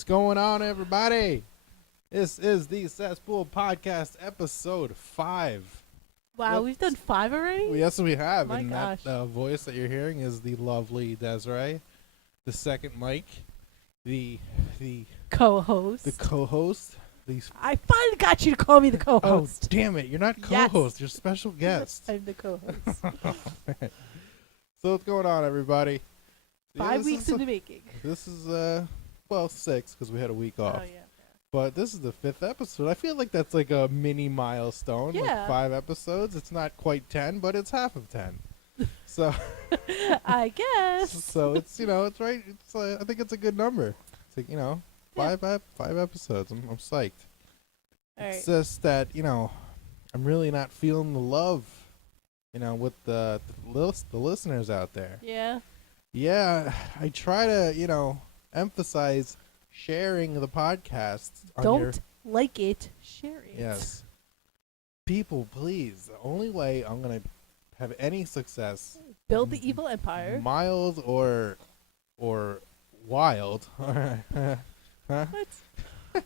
What's going on, everybody? This is the Cesspool Podcast, episode 5. Wow, we've done 5 already? Yes, we have. My and gosh. that voice that you're hearing is the lovely Desiree, the second mic, the Co-host. co-host. I finally got you to call me the Oh, co-host. damn it! You're not Yes. co-host. You're special guest. I'm the co-host. So what's going on, everybody? Yeah, 5 this weeks is in the making. This is 6 because we had a week off. Oh, yeah. But this is the 5th episode. I feel like that's like a mini milestone. Yeah. Like 5 episodes. It's not quite 10, but it's half of 10. So, I guess. so it's it's right. It's I think it's a good number. It's like Yeah. five episodes. I'm psyched. All right. It's just that I'm really not feeling the love. With the listeners out there. Yeah. Yeah, I try to emphasize sharing the podcast. Don't like it, share it. Yes. People, please. The only way I'm going to have any success, Build the evil empire. mild or wild. Huh? What?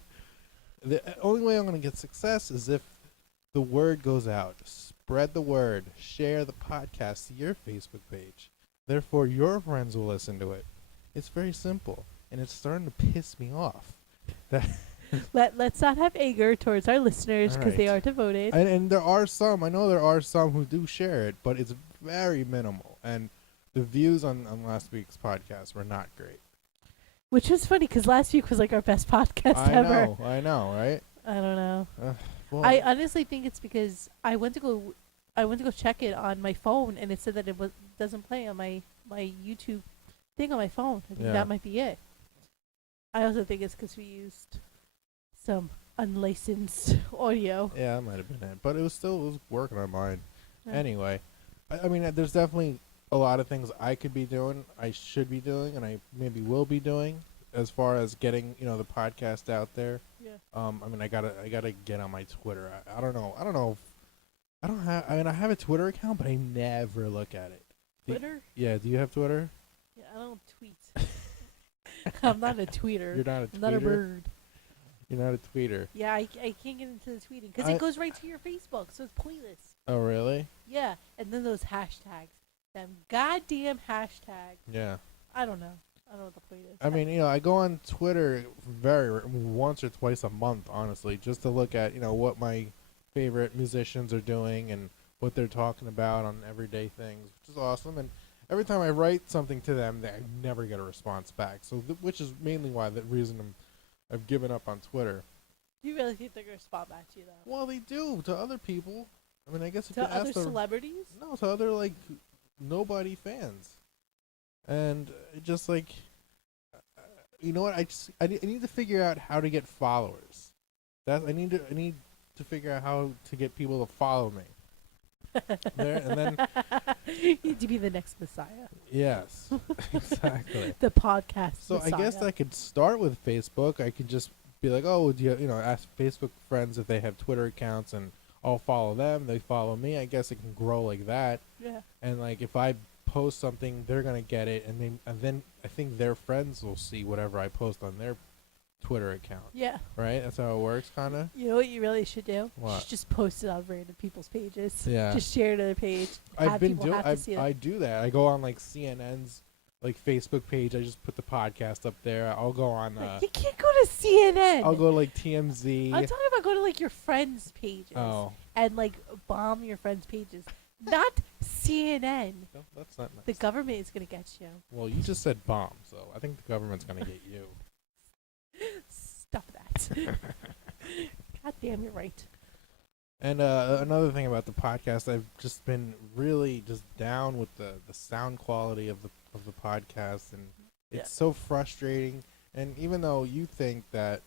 The only way I'm going to get success is if the word goes out. Spread the word. Share the podcast to your Facebook page. Therefore, your friends will listen to it. It's very simple, and it's starting to piss me off. That Let's not have anger towards our listeners because they Alright. are devoted. And there are some, I know there are some who do share it, but it's very minimal. And the views on last week's podcast were not great. Which was funny because last week was like our best podcast ever. I know, right? I don't know. Well, I honestly think it's because I went to go check it on my phone and it said that it doesn't play on my YouTube thing on my phone. I think Yeah. that might be it. I also think it's because we used some unlicensed audio. yeah, that might have been it. But it was working on mine. Yeah. Anyway, I mean, there's definitely a lot of things I could be doing, I should be doing, and I maybe will be doing as far as getting, the podcast out there. Yeah. I mean, I gotta get on my Twitter. I don't know. I have a Twitter account, but I never look at it. Twitter? Yeah. Do you have Twitter? Yeah, I don't tweet. I'm not a tweeter. You're not a I'm not a tweeter? bird. You're not a tweeter. Yeah, I can't get into the tweeting because it goes right to your Facebook, so it's pointless. Oh, really? Yeah, and then those hashtags. Them goddamn hashtags. Yeah. I don't know. I don't know what the point is. I mean, I go on Twitter once or twice a month, honestly, just to look at, what my favorite musicians are doing and what they're talking about on everyday things, which is awesome. And every time I write something to them, I never get a response back. So, which is mainly why the reason I've given up on Twitter. Do you really think they're going to respond back to you, though? Well, they do to other people. I mean, I guess if To you other ask them, celebrities? no, to other nobody fans, and just you know what? I need to figure out how to get followers. I need to figure out how to get people to follow me. There and then You need to be the next Messiah. yes, exactly. The podcast So Messiah. I guess I could start with Facebook. I could just be like, oh, do you ask Facebook friends if they have Twitter accounts, and I'll follow them. They follow me. I guess it can grow like that. Yeah. And if I post something, they're gonna get it, and then I think their friends will see whatever I post on their Twitter account. Yeah. Right? That's how it works, kind of. You know what you really should do? You What? should just post it on random people's pages. Yeah. Just share it to their page. I've have been people doing. have to see it. I do that. I go on CNN's Facebook page. I just put the podcast up there. I'll go on. You can't go to CNN. I'll go to TMZ. I'm talking about go to your friends' pages Oh, and bomb your friends' pages. Not CNN. no, that's not nice. The government is gonna get you. Well, you just said bomb, so I think the government's gonna get you. Stop that. God damn, you're right. And another thing about the podcast, I've just been really just down with the sound quality of the podcast, and it's so frustrating. And even though you think that,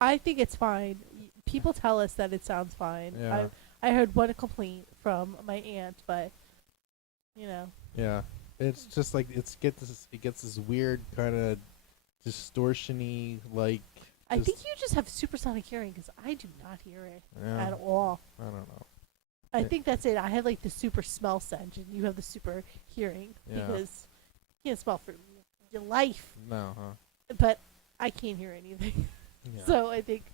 I think it's fine. People tell us that it sounds fine. Yeah. I heard one complaint from my aunt, but yeah, it's just it gets this weird kind of distortion-y I think you just have supersonic hearing because I do not hear it yeah, at all. I don't know. I think that's it. I have the super smell sense, and you have the super hearing Yeah. because you can't smell for your life. No, huh? But I can't hear anything. Yeah. So I think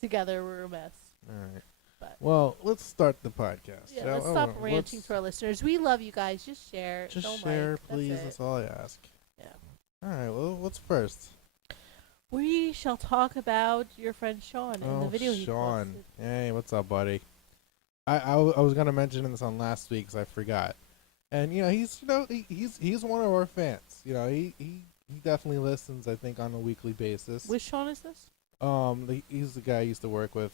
together we're a mess. All right. But Well, let's start the podcast. yeah, shall- let's oh, stop well, ranting to our listeners. We love you guys. Just share. Just Don't share, like. please. That's That's it. all I ask. Yeah. All right. Well, what's first? We shall talk about your friend Sean and the video he Sean. posted. Hey, what's up, buddy? I was gonna mention this on last week 'cause I forgot. And he's one of our fans. He definitely listens. I think on a weekly basis. Which Sean is this? He's the guy I used to work with.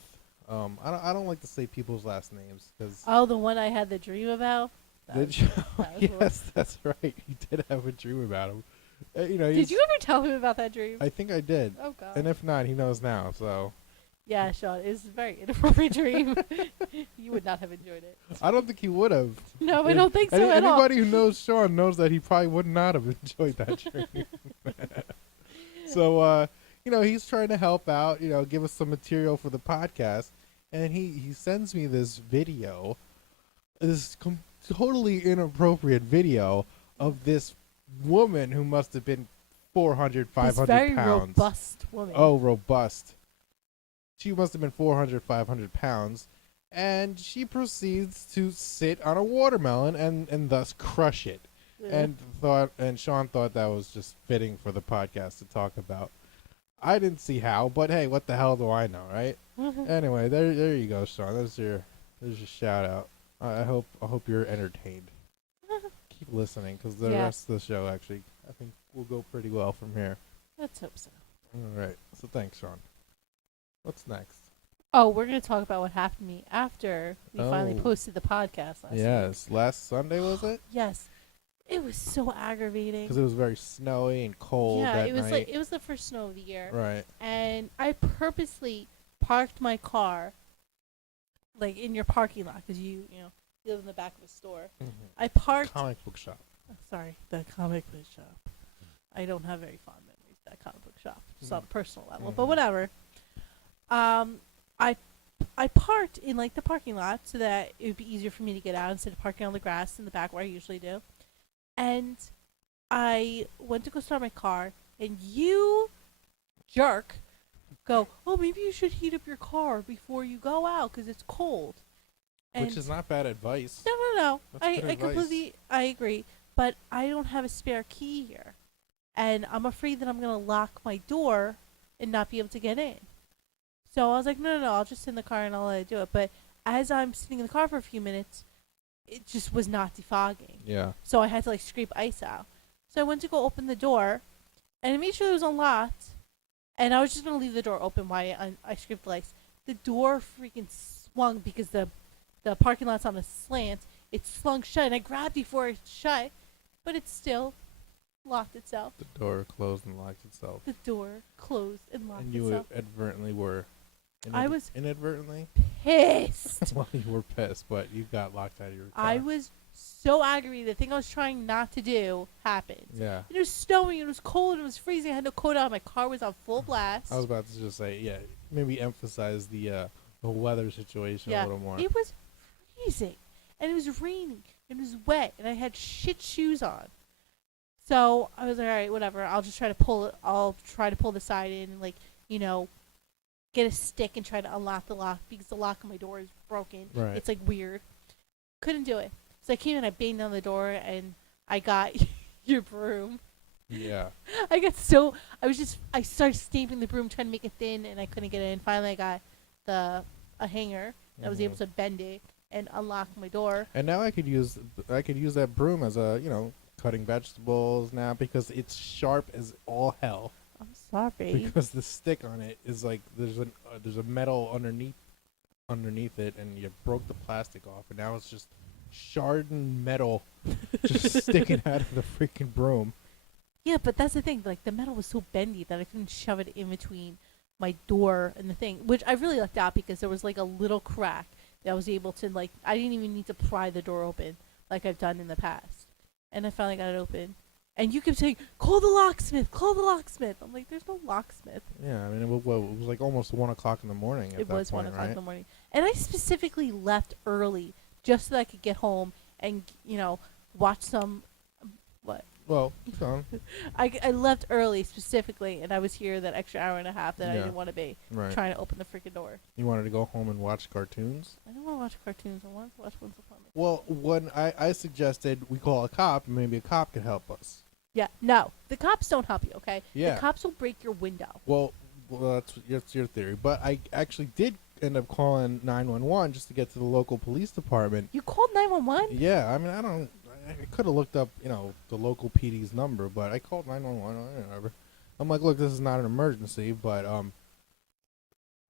I don't like to say people's last names because. Oh, the one I had the dream about. Did you? That was Yes, that's right. You did have a dream about him. Did you ever tell him about that dream? I think I did. Oh God. And if not, he knows now. So Yeah, Sean, it was a very inappropriate dream. You would not have enjoyed it. I don't think he would have. No, I don't think so at all. Anybody who knows Sean knows that he probably would not have enjoyed that dream. So he's trying to help out. Give us some material for the podcast, and he sends me this video, totally inappropriate video of this woman who must have been 400, 500 This very pounds. robust woman. Oh, robust. She must have been 400, 500 pounds. And she proceeds to sit on a watermelon and thus crush it. Yeah. And Sean thought that was just fitting for the podcast to talk about. I didn't see how, but hey, what the hell do I know, right? Anyway, there you go, Sean. There's your shout out. I hope you're entertained. Keep listening, because the Yeah. rest of the show actually I think will go pretty well from here. Let's hope so. All right. So thanks, Sean. What's next? Oh, we're going to talk about what happened to me after we finally Oh. posted the podcast last week. Yes, last Sunday was it? Yes. It was so aggravating. Because it was very snowy and cold Yeah, that it was night. it was the first snow of the year. Right. And I purposely parked my car like in your parking lot because you live in the back of a store. I parked Comic book shop. sorry, the comic book shop. I don't have very fond memories of that comic book shop. Just on a personal level, but whatever. I parked in like the parking lot so that it would be easier for me to get out instead of parking on the grass in the back where I usually do. And I went to go start my car, and you jerk go, oh, maybe you should heat up your car before you go out because it's cold. And Which is not bad advice. no. That's I good advice. completely I agree, but I don't have a spare key here, and I'm afraid that I'm gonna lock my door and not be able to get in. So I was like, no, I'll just sit in the car and I'll let it do it. But as I'm sitting in the car for a few minutes, it just was not defogging. Yeah. So I had to like scrape ice out. So I went to go open the door, and I made sure it was unlocked, and I was just gonna leave the door open while I scraped the ice. The door freaking swung because the parking lot's on a slant. It slung shut, and I grabbed before it shut, but it still locked itself. The door closed and locked itself. The door closed and locked And you itself. inadvertently were. I was inadvertently. Pissed. Well, you were pissed, but you got locked out of your car. I was so aggravated. The thing I was trying not to do happened. Yeah. It was snowing. It was cold. It was freezing. I had no coat on. My car was on full blast. I was about to just say, yeah, maybe emphasize the weather situation a little more. It was freezing, and it was raining. It was wet, and I had shit shoes on. So I was like, all right, whatever. I'll just try to pull it. I'll try to pull the side in and get a stick and try to unlock the lock because the lock on my door is broken. Right. It's like weird. Couldn't do it. So I came in, I banged on the door, and I got your broom. Yeah. I started stamping the broom, trying to make it thin, and I couldn't get it in. Finally, I got a hanger. I was able to bend it and unlock my door. And now I could use that broom as a cutting vegetables now because it's sharp as all hell. I'm sorry. Because the stick on it is like there's a metal underneath it, and you broke the plastic off, and now it's just shardened metal just sticking out of the freaking broom. Yeah, but that's the thing. Like, the metal was so bendy that I couldn't shove it in between my door and the thing, which I really lucked out because there was like a little crack that I was able to I didn't even need to pry the door open like I've done in the past, and I finally got it open. And you kept saying, call the locksmith, call the locksmith. I'm like, there's no locksmith. Yeah, I mean, it was like almost 1 o'clock in the morning at It that was point, 1 o'clock in right? the morning. And I specifically left early just so that I could get home and, watch some, Well, keep going. I left early specifically, and I was here that extra hour and a half that I Yeah. didn't want to be Right. trying to open the freaking door. You wanted to go home and watch cartoons? I don't want to watch cartoons. I want to watch Once Upon a Time. Well, when I suggested we call a cop, maybe a cop could help us. Yeah, no. The cops don't help you, okay? Yeah. The cops will break your window. Well, that's your theory. But I actually did end up calling 911 just to get to the local police department. You called 911? Yeah, I mean, I could have looked up, the local PD's number, but I called 911. Whatever. I'm like, look, this is not an emergency, but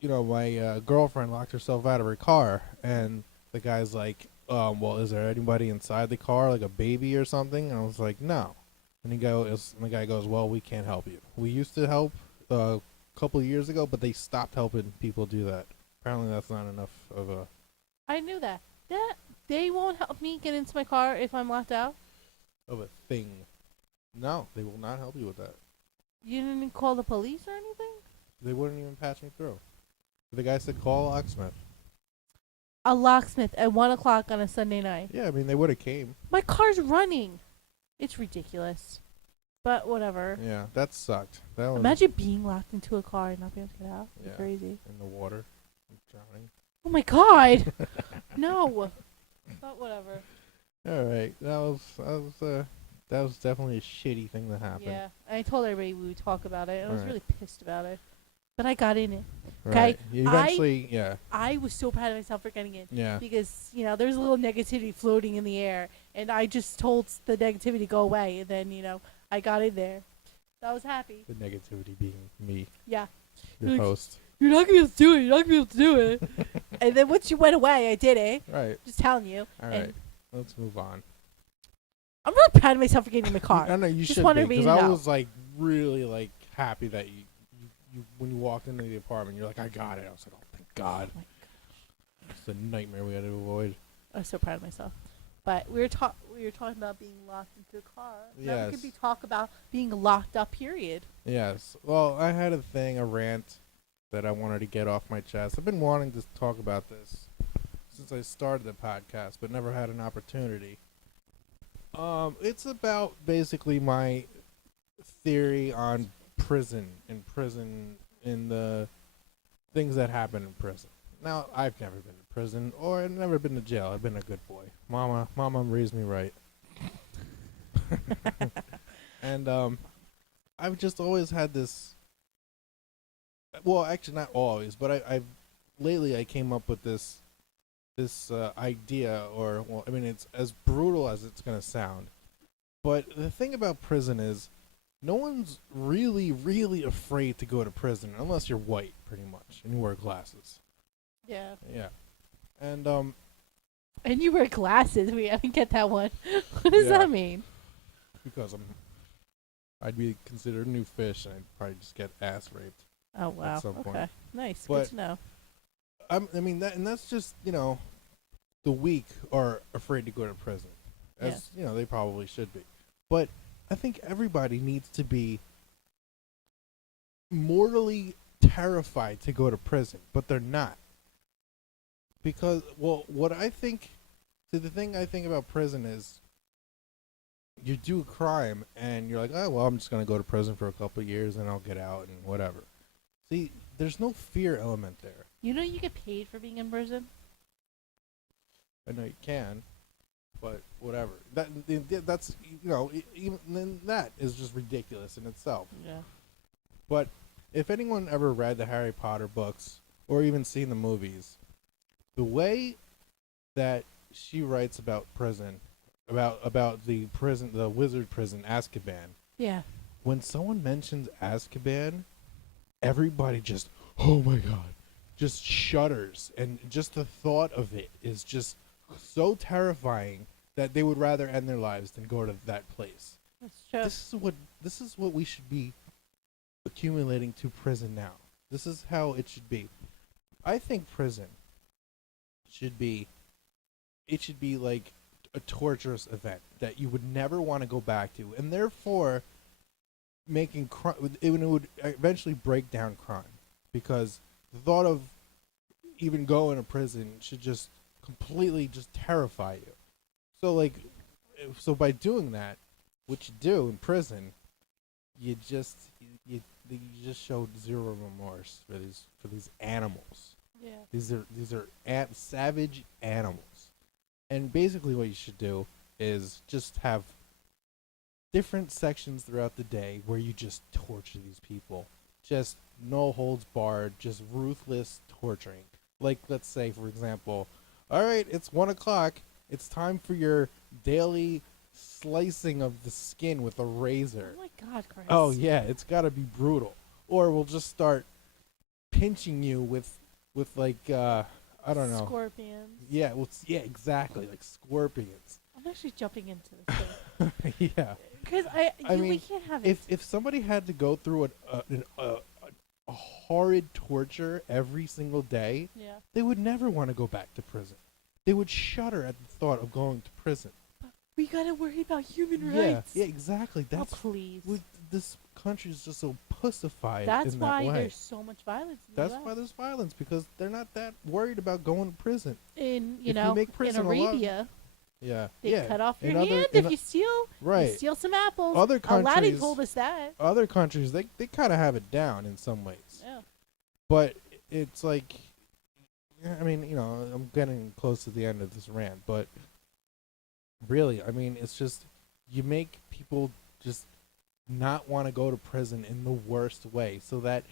my girlfriend locked herself out of her car, and the guy's like, well, is there anybody inside the car, like a baby or something? And I was like, no. And the guy goes, well, we can't help you. We used to help a couple of years ago, but they stopped helping people do that. Apparently, that's not enough of a I knew that. They won't help me get into my car if I'm locked out? thing. No, they will not help you with that. You didn't call the police or anything? They wouldn't even patch me through. The guy said, call a locksmith. A locksmith at 1 o'clock on a Sunday night. Yeah, I mean, they would have came. My car's running. It's ridiculous. But whatever. Yeah, that sucked. That was Imagine being locked into a car and not being able to get out. It'd be Yeah. crazy. in the water, drowning. Oh my god! No. But whatever. All right, that was definitely a shitty thing that happened. Yeah. I told everybody we would talk about it, and I was Alright. really pissed about it. But I got in it. Right. You eventually, yeah, I was so proud of myself for getting in. yeah. Because, there's a little negativity floating in the air. And I just told the negativity to go away. And then, I got in there. So I was happy. The negativity being me, Yeah. your Like- host. You're not going to be able to do it. You're not going to be able to do it. And then once you went away, I did it. Right. Just telling you. All And right. Let's move on. I'm really proud of myself for getting in the car. I know you Just should wanted be, me to because I know. was like really like happy that you when you walked into the apartment, you're like, I got it. I was like, oh thank God. Oh my It's a nightmare we had to avoid. I was so proud of myself. But we were talking about being locked into a car. Now we could Yes. talk about being locked up, period. Yes. Well, I had a rant that I wanted to get off my chest. I've been wanting to talk about this since I started the podcast, but never had an opportunity. It's about basically my theory on prison and the things that happen in prison. Now, I've never been to prison or I've never been to jail. I've been a good boy. Mama raised me right. And I've just always had this. Well, actually, not always, but I've lately I came up with this idea, or well, I mean, it's as brutal as it's gonna sound. But the thing about prison is, no one's really, really afraid to go to prison unless you're white, pretty much, and you wear glasses. Yeah. Yeah, and And you wear glasses. I didn't get that one. What does Yeah. that mean? because I'd be considered a new fish, and I'd probably just get ass raped. Oh wow. some point. Okay. Nice. But- Good to know. I mean that's just the weak are afraid to go to prison, as they probably should be. But I think everybody needs to be mortally terrified to go to prison, but they're not. Because the thing I think about prison is, you do a crime and you're like, oh well, I'm just gonna go to prison for a couple of years and I'll get out and whatever. See, there's no fear element there. You get paid for being in prison? I know you can, but whatever. That's even then that is just ridiculous in itself. Yeah. But if anyone ever read the Harry Potter books or even seen the movies, the way that she writes about prison, about the prison, the wizard prison, Azkaban. Yeah. When someone mentions Azkaban, everybody just, oh my God, just shudders, and just the thought of it is just so terrifying that they would rather end their lives than go to that place. That's true. This is what we should be accumulating to prison now. This is how it should be. I think prison should be like a torturous event that you would never want to go back to, and therefore making it would eventually break down crime, because the thought of even going to prison should just completely just terrify you. So by doing that, what you do in prison, you just you just showed zero remorse for these animals. Yeah. These are savage animals, and basically what you should do is just have different sections throughout the day where you just torture these people, just no holds barred, just ruthless torturing. Like, let's say, for example, all right, it's 1 o'clock. It's time for your daily slicing of the skin with a razor. Oh my God, Chris. Oh yeah, it's got to be brutal. Or we'll just start pinching you with like I don't know. Scorpions. Yeah, well, yeah, exactly, like scorpions. I'm actually jumping into this thing. Yeah. Because I we mean, can't have it. if somebody had to go through a horrid torture every single day, Yeah. they would never want to go back to prison. They would shudder at the thought of going to prison. We gotta worry about human Yeah, rights. yeah, exactly. Oh, That's please. this country is just so pussified. That's in why that way. there's so much violence in That's the US. why there's violence, because they're not that worried about going to prison. In If you make prison in a lot- Arabia, Yeah, they yeah. cut off your In other- hand in if you steal. right. You steal some apples. Other Aladdin countries- told us that. Other countries, they kind of have it down in some ways. Yeah. But it's like, I mean, I'm getting close to the end of this rant, but really, I mean, it's just, you make people just not want to go to prison in the worst way, so that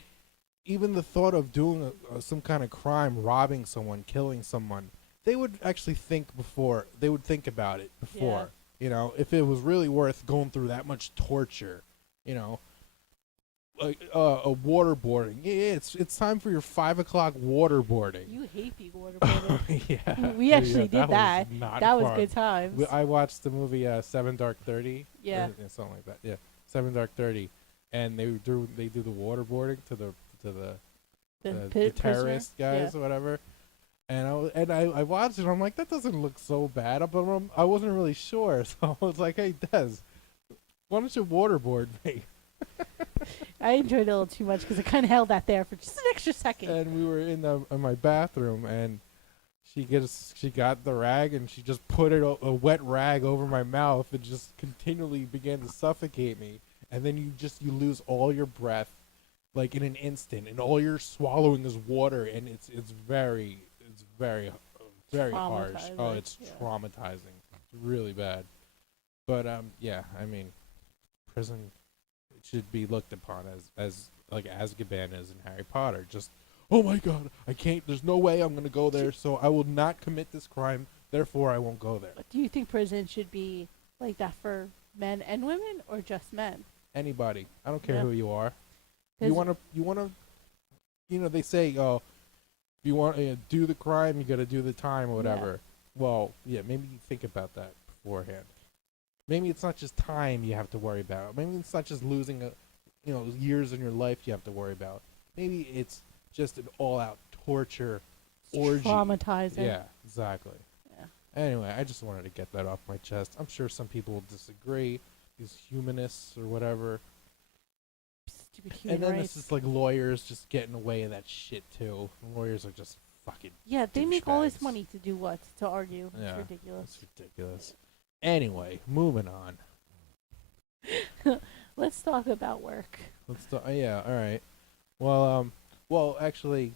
even the thought of doing some kind of crime, robbing someone, killing someone, they would actually think before, they would think about it before, if it was really worth going through that much torture, like waterboarding. Yeah, it's time for your 5 o'clock waterboarding. You hate being waterboarded. Yeah, We actually did was that. not That was fun. good times. I watched the movie Seven Dark 30. Yeah. Or something like that. Yeah, Seven Dark 30, and they do the waterboarding to the prisoner. terrorist guys or whatever. And I watched it. I'm like, that doesn't look so bad, but I wasn't really sure, so I was like, hey, Des, why don't you waterboard me? I enjoyed it a little too much because I kind of held that there for just an extra second. And we were in my bathroom, and she got the rag, and she just put a wet rag over my mouth and just continually began to suffocate me. And then you lose all your breath, like in an instant, and all you're swallowing is water, and it's very harsh. Oh, it's traumatizing. It's really bad. But yeah, I mean, prison should be looked upon as like Azkaban is in Harry Potter. Just, oh my God, I can't. There's no way I'm gonna go there, so I will not commit this crime. Therefore, I won't go there. Do you think prison should be like that for men and women, or just men? Anybody. I don't care Yeah. who you are. 'Cause You wanna. They say, oh, if you want to do the crime, you got to do the time or whatever. Well, yeah, maybe you think about that beforehand. Maybe it's not just time you have to worry about. Maybe it's not just losing years in your life you have to worry about. Maybe it's just an all-out torture orgy. Traumatizing. Yeah, exactly. Yeah. Anyway, I just wanted to get that off my chest. I'm sure some people will disagree, these humanists or whatever. Stupid human And then rights. it's just like lawyers just getting away with that shit too. Lawyers are just fucking. Yeah, they make all this douchebags. money to do what? To argue. Yeah, It's ridiculous. It's ridiculous. Anyway, moving on. Let's talk about work. Let's talk. Yeah, all right. Well, actually,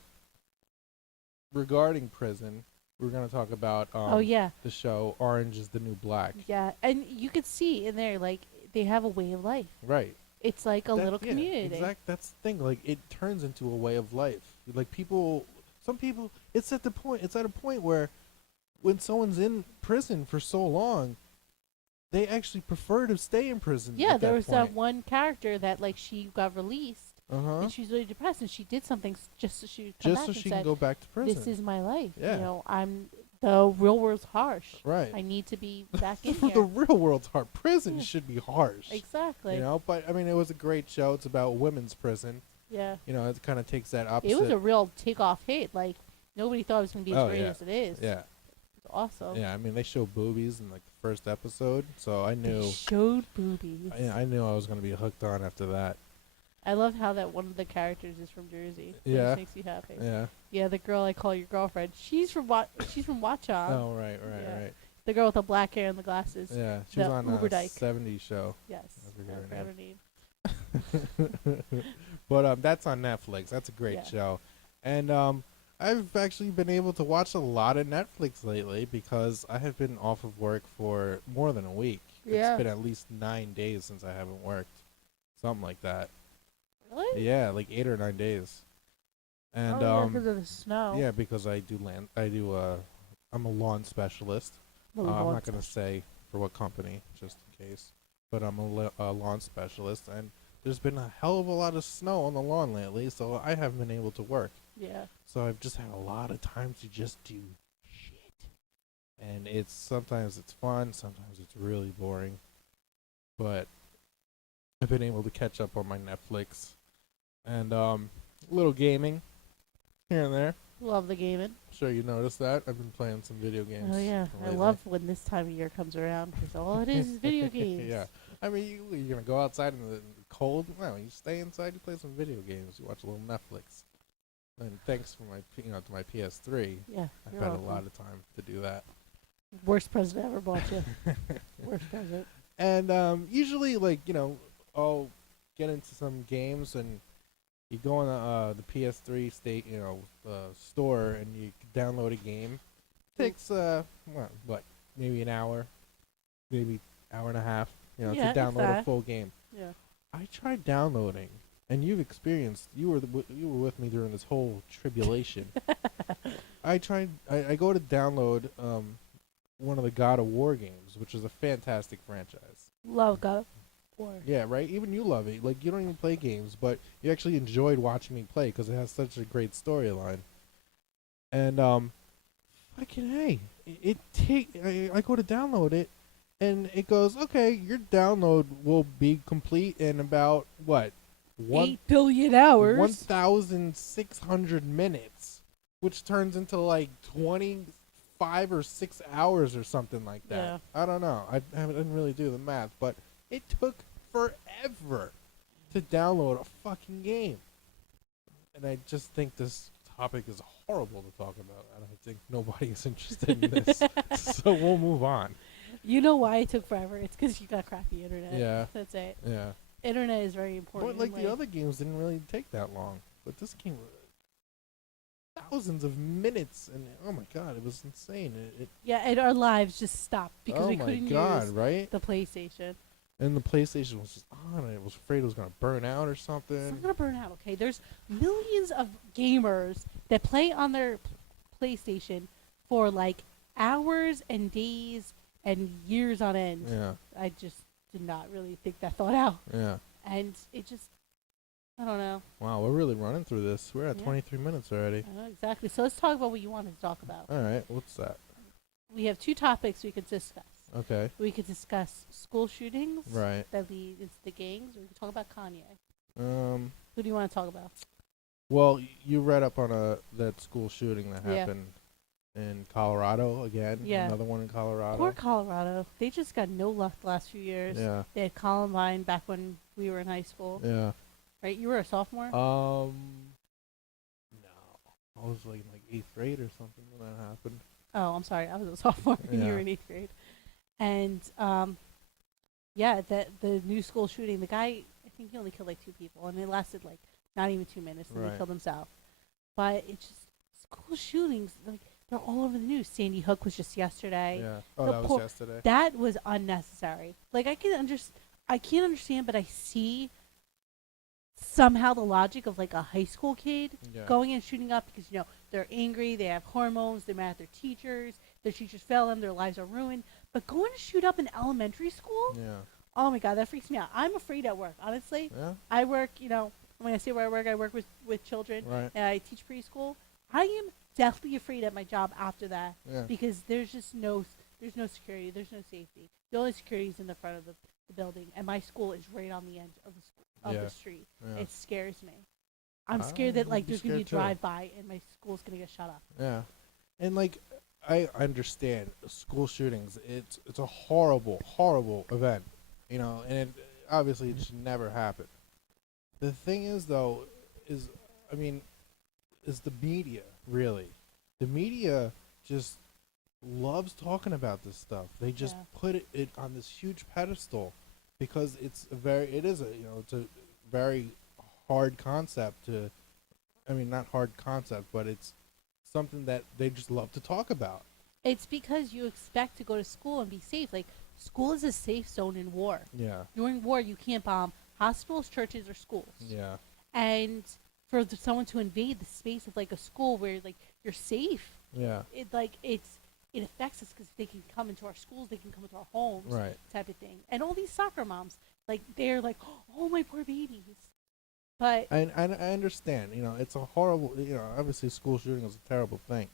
regarding prison, we're gonna talk about Oh yeah, the show Orange is the New Black. yeah, and you could see in there like they have a way of life. Right. It's like a little community. That's the thing. Like, it turns into a way of life. Like, some people, it's at a point where when someone's in prison for so long, they actually prefer to stay in prison. Yeah, at there that was point. that one character that like she got released Uh-huh. and she was really depressed and she did something just so she would come Just back so and she said, can go back to prison. "This is my life. Yeah. You know, the real world's harsh. right. I need to be back in For here." the real world's hard. Prison Yeah. should be harsh. Exactly. But I mean, it was a great show. It's about women's prison. Yeah. It kind of takes that opposite. It was a real takeoff hit. Like nobody thought it was gonna be as Oh, great yeah. as it is. Yeah. It's awesome. Yeah, I mean, they show boobies in like the first episode, so I They knew. showed boobies. I knew I was gonna be hooked on after that. I love how that one of the characters is from Jersey. It Yeah. just makes you happy. Yeah. Yeah, the girl I call your girlfriend. She's from Watchon. Oh, right. Yeah. Right. The girl with the black hair and the glasses. Yeah, she was The on a Uber Dyke. 70s show. Yes. I forget I her forgot name. her name. But that's on Netflix. That's a great Yeah. show. And I've actually been able to watch a lot of Netflix lately because I have been off of work for more than a week. Yeah. It's been at least 9 days since I haven't worked. Something like that. Really? Yeah, like 8 or 9 days. And oh, yeah, because of the snow. yeah, because I'm a lawn specialist. I'm not going to say for what company, just in case. But I'm a lawn specialist, and there's been a hell of a lot of snow on the lawn lately, so I haven't been able to work. Yeah. So I've just had a lot of time to just do shit. And sometimes it's fun, sometimes it's really boring. But I've been able to catch up on my Netflix and a little gaming here and there. Love the gaming. Sure you noticed that. I've been playing some video games. Oh, yeah. I lately. love when this time of year comes around because all it is video games. Yeah. I mean, you're going to go outside in the cold? No, you stay inside, you play some video games, you watch a little Netflix. And thanks for to my PS3, Yeah. I've had a lot of time to do that. Worst present I ever bought you. Worst present. And usually, I'll get into some games, and you go on the PS3 store, and you download a game. Takes maybe an hour, maybe hour and a half, to download a full game. Yeah. I tried downloading, and you were with me during this whole tribulation. I go to download one of the God of War games, which is a fantastic franchise. Love God of War. Yeah, right? Even you love it. Like, you don't even play games, but you actually enjoyed watching me play because it has such a great storyline. And, fucking hey, I go to download it, and it goes, okay, your download will be complete in about, 8 billion hours. 1,600 minutes, which turns into like 25 or 6 hours or something like that. Yeah. I don't know. I didn't really do the math, but it took forever to download a fucking game. And I just think this topic is horrible to talk about. And I think nobody is interested in this. So we'll move on. You know why it took forever? It's because you got crappy internet. Yeah. That's it. Yeah. Internet is very important. But the other games didn't really take that long. But this game thousands of minutes, and oh my god, it was insane. Yeah, and our lives just stopped because we couldn't use right? the PlayStation. And the PlayStation was just on, and I was afraid it was gonna burn out or something. It's not gonna burn out, okay? There's millions of gamers that play on their PlayStation for like hours and days and years on end. Yeah. I just did not really think that thought out. Yeah. And it just, I don't know. Wow, we're really running through this. We're at Yeah. 23 minutes already. I know exactly. So let's talk about what you wanted to talk about. All right, what's that? We have 2 topics we could discuss. Okay. We could discuss school shootings Right. that lead into the gangs, or we could talk about Kanye. Um. Who do you want to talk about? Well, you read up on that school shooting that Yeah. happened in Colorado again. Yeah. Another one in Colorado. Poor Colorado. They just got no luck the last few years. Yeah. They had Columbine back when we were in high school. Yeah. Right? You were a sophomore? No. I was like in 8th grade or something when that happened. Oh, I'm sorry. I was a sophomore and you Yeah. were in 8th grade. And yeah, the new school shooting, the guy, I think he only killed like 2 people, and it lasted like not even 2 minutes, and Right. he killed himself. But it's just school shootings, like they're all over the news. Sandy Hook was just yesterday. Yeah. Oh, The that was poor- yesterday. That was unnecessary. Like I can't understand, but I see somehow the logic of like a high school kid Yeah. going and shooting up because they're angry, they have hormones, they're mad at their teachers fail them, their lives are ruined. But going to shoot up in elementary school, Yeah. oh my god, that freaks me out. I'm afraid at work, honestly. Yeah. I work, when I say where I work with children, Right. and I teach preschool. I am definitely afraid at my job after that Yeah. because there's no security, there's no safety. The only security is in the front of the building, and my school is right on the end of Yeah. the street. Yeah. It scares me. I'm scared that I'd be there's gonna be a scared too. drive-by and my school's gonna get shut up. Yeah. And I understand school shootings. It's a horrible, horrible event, and obviously it should never happen. The thing is, though, is the media really? The media just loves talking about this stuff. They just Yeah. put it on this huge pedestal because it is a, it's a very hard concept to, I mean, not hard concept, but it's something that they just love to talk about. It's because you expect to go to school and be safe. Like, school is a safe zone in war. Yeah. During war, you can't bomb hospitals, churches, or schools. Yeah. And for someone to invade the space of like a school where like you're safe, Yeah. it affects us because they can come into our schools, they can come into our homes, Right. type of thing. And all these soccer moms, like they're like, oh my poor babies. But I understand. It's a horrible. Obviously, school shooting is a terrible thing.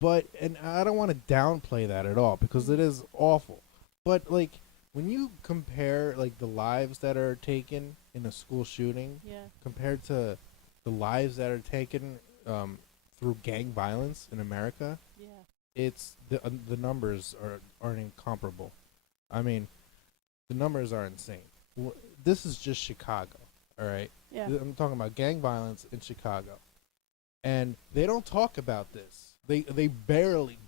But and I don't want to downplay that at all because it is awful. But like when you compare like the lives that are taken in a school shooting yeah, compared to the lives that are taken through gang violence in America, yeah, it's the numbers aren't incomparable. I mean, the numbers are insane. This is just Chicago, all right? yeah, I'm talking about gang violence in Chicago, and they don't talk about this. They barely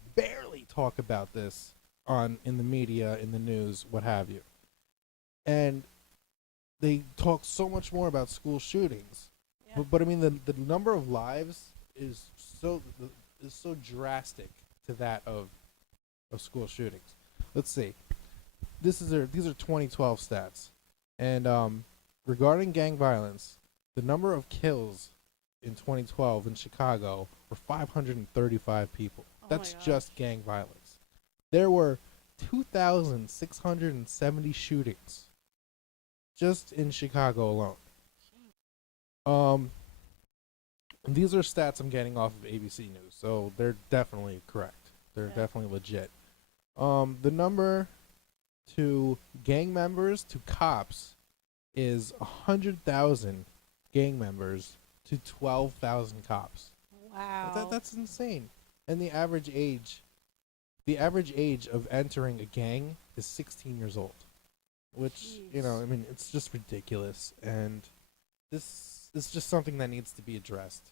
talk about this in the media, in the news, what have you. And they talk so much more about school shootings. yeah. But I mean the number of lives is so drastic to that of school shootings. Let's see. These are 2012 stats. And regarding gang violence, the number of kills in 2012 in Chicago were 535 people. Oh That's my gosh. just gang violence. There were 2,670 shootings just in Chicago alone. These are stats I'm getting off of ABC News, so they're definitely correct. They're Yeah. definitely legit. The number to gang members to cops is 100,000 gang members to 12,000 cops. Wow. That's insane. And the average age of entering a gang is 16 years old, which Jeez. I mean, it's just ridiculous. And this is just something that needs to be addressed.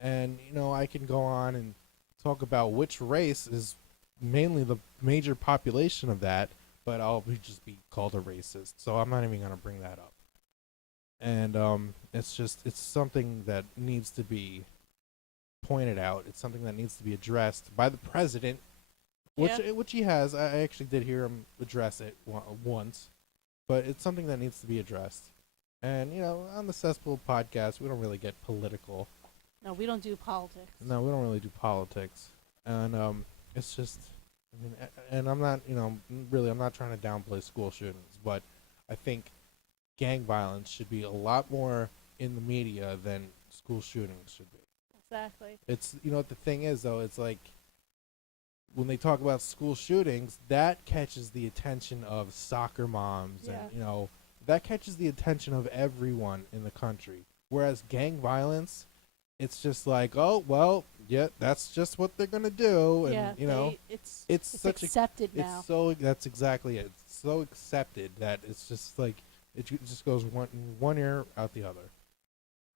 And I can go on and talk about which race is mainly the major population of that, but I'll just be called a racist, so I'm not even gonna bring that up. And it's something that needs to be pointed out. It's something that needs to be addressed by the president, which he has. I actually did hear him address it once, but it's something that needs to be addressed. And on the Cesspool podcast, we don't really get political. No, we don't do politics. No, we don't really do politics, and it's just, I mean, and I'm not, really, I'm not trying to downplay school shootings, but I think gang violence should be a lot more in the media than school shootings should be. Exactly. It's, what the thing is though, it's like when they talk about school shootings, that catches the attention of soccer moms, and that catches the attention of everyone in the country. Whereas gang violence, it's just like, oh well, yeah, that's just what they're gonna do, and it's such accepted now. That's exactly it. It's so accepted that it's just like it just goes one ear out the other,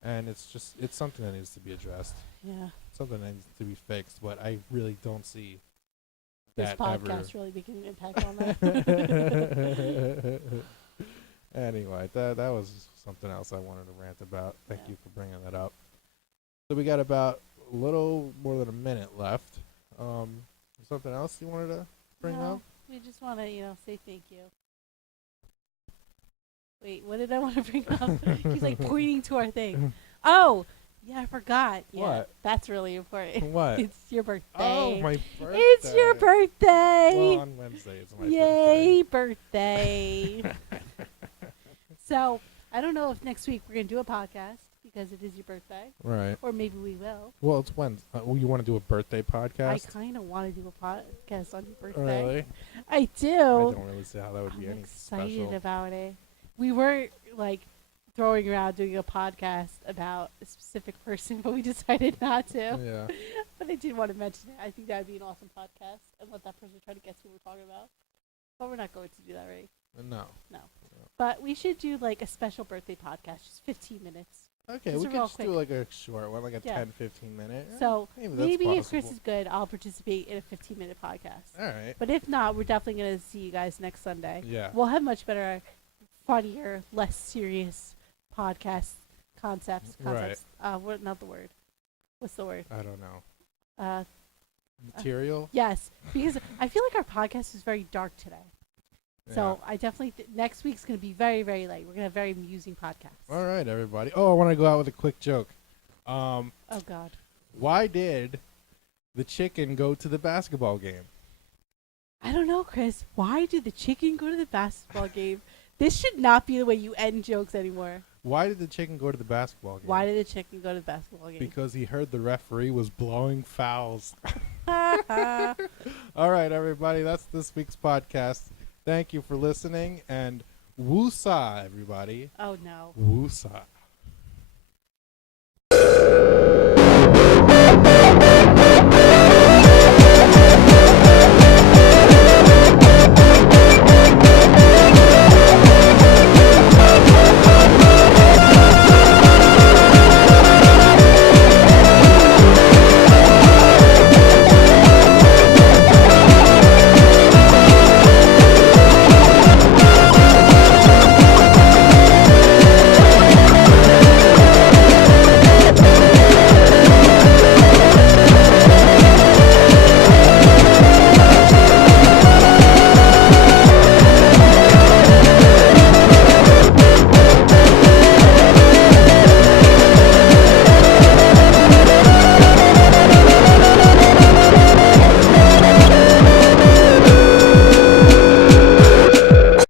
and it's something that needs to be addressed. Yeah. Something that needs to be fixed, but I really don't see This that podcast really making an impact on that. ever. Anyway, that was something else I wanted to rant about. Thank you for bringing that up. So we got about a little more than a minute left. Something else you wanted to bring No, up? we just want to, say thank you. Wait, what did I want to bring up? He's like pointing to our thing. Oh, yeah, I forgot. Yeah, What? that's really important. What? It's your birthday. Oh, my birthday. It's your birthday. Well, on Wednesday it's my Yay, birthday. So, I don't know if next week we're going to do a podcast because it is your birthday. Right. Or maybe we will. Well, it's Wednesday. You want to do a birthday podcast? I kind of want to do a podcast on your birthday. Really? I do. I don't really see how that would be I'm any excited special. about it. We were like throwing around doing a podcast about a specific person, but we decided not to. Yeah. But I did want to mention it. I think that would be an awesome podcast and let that person try to guess who we're talking about. But we're not going to do that, right? No. No. But we should do like a special birthday podcast, just 15 minutes. Okay, Just we a could real just do quick. like a short one, like a Yeah. 10-15 minute. So Maybe maybe that's if Chris possible. is good, I'll participate in a 15-minute podcast. All right. But if not, we're definitely going to see you guys next Sunday. Yeah. We'll have much better, funnier, less serious podcast concepts. Right. What? Not the word. What's the word? I don't know. Uh, Material. yes, because I feel like our podcast is very dark today. So I definitely next week's going to be very, very light. We're going to have a very amusing podcast. All right, everybody. Oh, I want to go out with a quick joke. Oh God. Why did the chicken go to the basketball game? I don't know, Chris. Why did the chicken go to the basketball game? This should not be the way you end jokes anymore. Why did the chicken go to the basketball game? Why did the chicken go to the basketball game? Because he heard the referee was blowing fouls. All right, everybody. That's this week's podcast. Thank you for listening, and woosah, everybody. Oh no. Woosah.